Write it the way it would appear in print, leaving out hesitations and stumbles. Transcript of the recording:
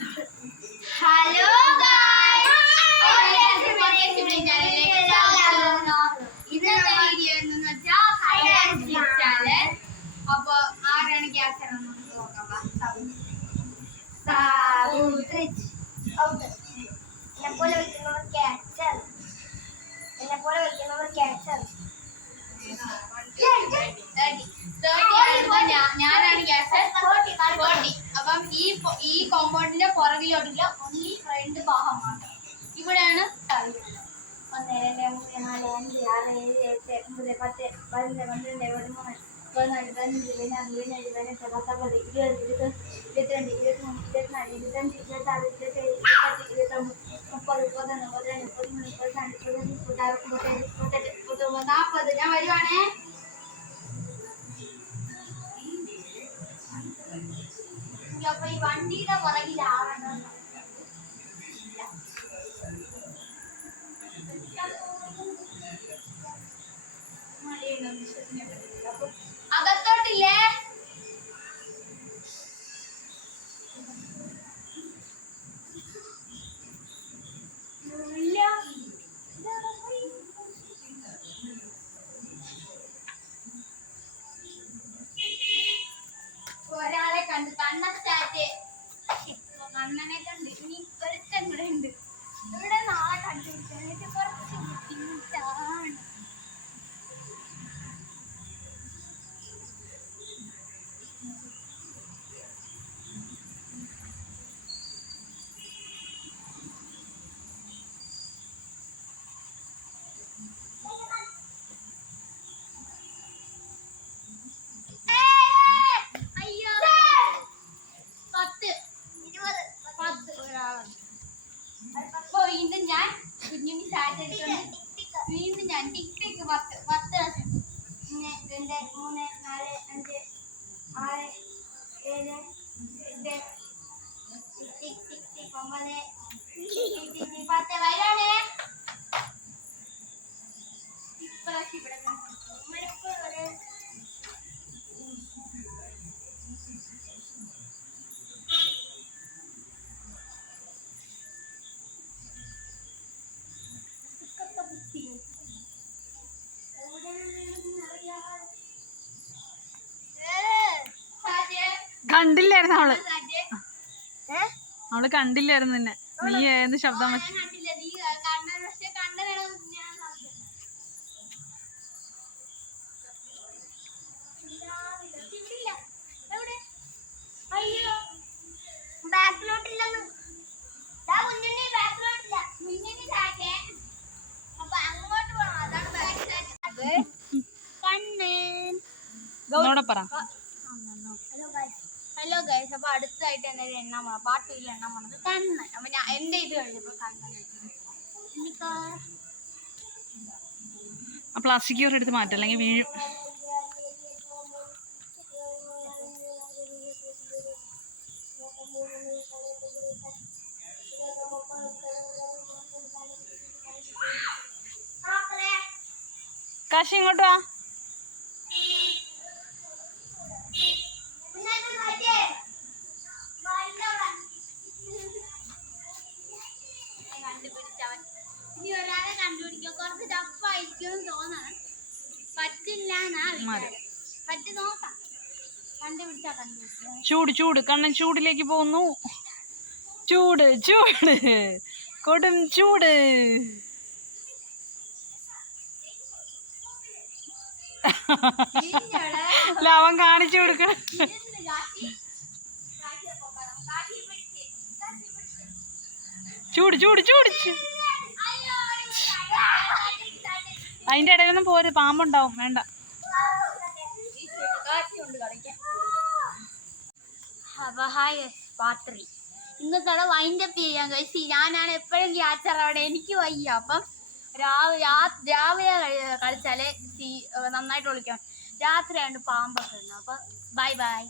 Hello guys, ഇന്നത്തെ video എന്ന് വെച്ചാൽ ഹൈഡ് ആൻഡ് സീക്ക് ചാലഞ്ച്. അപ്പൊ ആരാണ് ഗ്യാസ് നോക്കാം? ഞാനാണ് ഗ്യാസ്. അപ്പം ഈ കോമ്പൗണ്ടിന്റെ പുറകിലോട്ടില്ല, ഒന്നി ഫ്രണ്ട് ഭാഗം മാത്രം. ഇവിടെയാണ് കളി. 1 2 3 4 5 6 7 8 9 10 11 12 13 14 15 16 17 18 19 20 21 22 23 24 25 26 27 28 29 30 31 32 33 34 35 36 37 38 39 40. ഞാൻ വരുവാണേ. അപ്പൊ ഈ വണ്ടിയുടെ പുറകിൽ ആവണം. അകത്തോട്ടില്ലേ? ഒരാളെ കണ്ട്, കണ്ണച്ചാറ്റ് കണ്ണനെ കണ്ട്. ഇനി ഒരുത്തൻ ഇവിടെ ഉണ്ട്. ഇവിടെ നാളെ കണ്ടുപിടിക്കാനായിട്ട് കുറച്ച് ബുദ്ധിമുട്ടാണ്. വീണ്ടും ഞാൻ കുഞ്ഞുണ്ണി സാറ്റ് എടുത്തോണ്ട് വീണ്ടും ഞാൻ ടിക് ടിക് 10 പ്രാവശ്യം. 1 2 3 4 5 6 7 8 ടിക് ടിക് ടിക് 9 ടിക് ടിക് 10 വരാണേ. ഇപ്രാവശ്യം ഇവിടെ കണ്ടില്ലായിരുന്നു അവള് കണ്ടില്ലായിരുന്നു നിന്നെ. നീ ഏത് ശബ്ദം വെച്ച് പറ. ഹലോ ഗൈസ്, അപ്പൊ അടുത്തായിട്ട് എന്നെ എണ്ണാൻ പോണം. പാട്ടിൽ എണ്ണാൻ പോണത് കണ്ണൻ. അപ്പൊ ഞാൻ എന്റെ ഇത് കഴിഞ്ഞപ്പോ കണ്ണൻ ആ പ്ലാസ്റ്റിക് കവർ എടുത്ത് മാറ്റം, അല്ലെങ്കിൽ വീഴും. കാശി ഇങ്ങോട്ട് വാ. ഇനി ഒരാളെ കണ്ടുപിടിക്കാൻ കുറച്ച് ടഫായിരിക്കും തോന്നണം. പറ്റില്ല പറ്റി നോക്കാം. കണ്ടുപിടിച്ചാ കണ്ടുപിടിക്കാം. ചൂട് ചൂട് കണ്ണൻ ചൂടിലേക്ക് പോകുന്നു. ചൂട് ചൂട് കൊടും ചൂട്. അവൻ കാണിച്ചു കൊടുക്കണം. ചൂട് ചൂട് ചൂട്. അതിന്റെ ഇടയിലൊന്നും പോര്, പാമ്പുണ്ടാവും. വേണ്ട. പാത്രി ഇന്നത്തെ വൈൻഡപ്പ് ചെയ്യാൻ കഴിച്ച്. ഞാനാണ് എപ്പോഴും ക്യാച്ചർ അവിടെ. എനിക്ക് വയ്യ. അപ്പം രാവിലെ കളിച്ചാലേ നന്നായിട്ട് വിളിക്കാം. രാത്രി ആയതുകൊണ്ട് പാമ്പൊക്കെ ഉണ്ട്. അപ്പം ബൈ ബൈ.